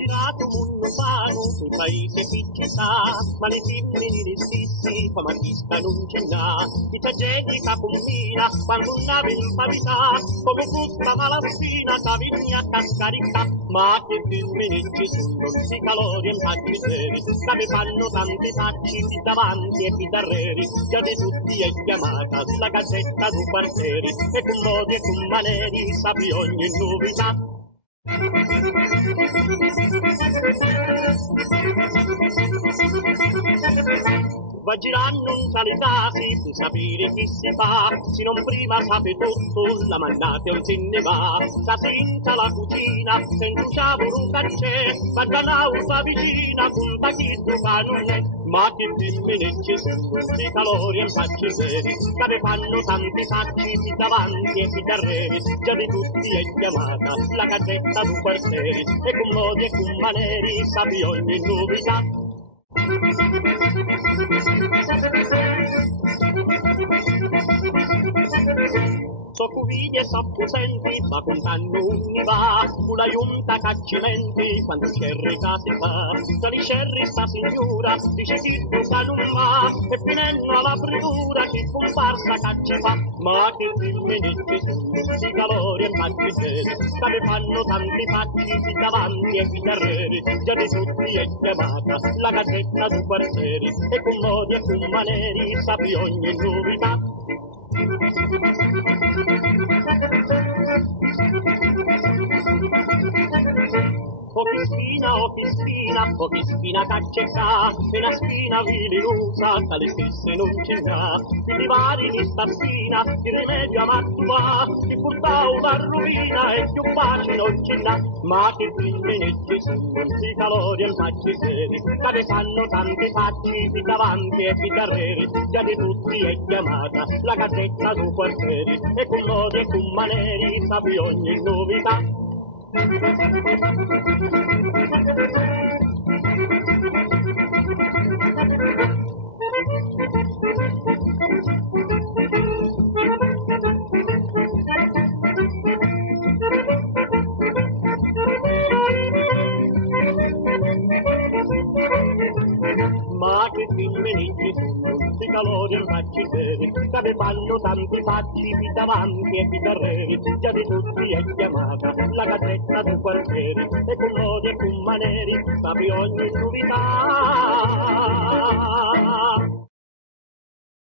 Girato mondo sano sul paese qui ci sta, ma le femmine stessi come artista non ce n'ha. Chi c'è gente che combina quando una velpavità, come tutta malaspina che vieni a cascarica. Ma che femmine ci sono, si calori e impacci seri, che mi fanno tanti facci di davanti e di darreri. Già di tutti è chiamata sulla gazzetta du quartieri, e con modi e con maneri sappi ogni novità. Va girando un tale casi per sapere chi si fa, se non prima sape tutto la mandate o se ne va. Casinta la cucina, senza un caccè, ma già un'auta vicina, punta chi tu fa non è. Ma che femmine ci sono, questi calori e facci seri, che ne fanno tanti facci di davanti e di darreri. Già di tutti è chiamata la gazzetta du quartieri, e con modi e con maneri sappi ogni novità. So cuvidi e so cusenti, ma contando ogni va, una giunta caccimenti, quando scerrita si fa. Tra li scerri sta signora, dice chi tu sa non va, e finendo alla freddura chi comparsa cacci fa. Ma che femmine ci sono, di calori e facci seri, che ne fanno tanti facci di davanti e di darreri. Già di tutti è chiamata la gazzetta du quartieri, e con modi e con maneri sappi ogni novità. O che spina caccecca, e una spina vilinusa, tale stesse non ce n'ha. Di divari in sta spina, di rimedio amattua, di porta una rovina e più pace non ce n'ha. Ma che femmine ci sono, di calori e facci seri, che ne fanno tanti facci di davanti e di darreri. Già di tutti è chiamata la gazzetta du quartieri, e con modi e con maneri sappi ogni novità. Ma che femmine ci sono, questi calori e facci seri, che ne fanno tanti facci di davanti e di darreri. Già di tutti è chiamata la gazzetta du quartieri, e con modi e con maneri sappi ogni novità.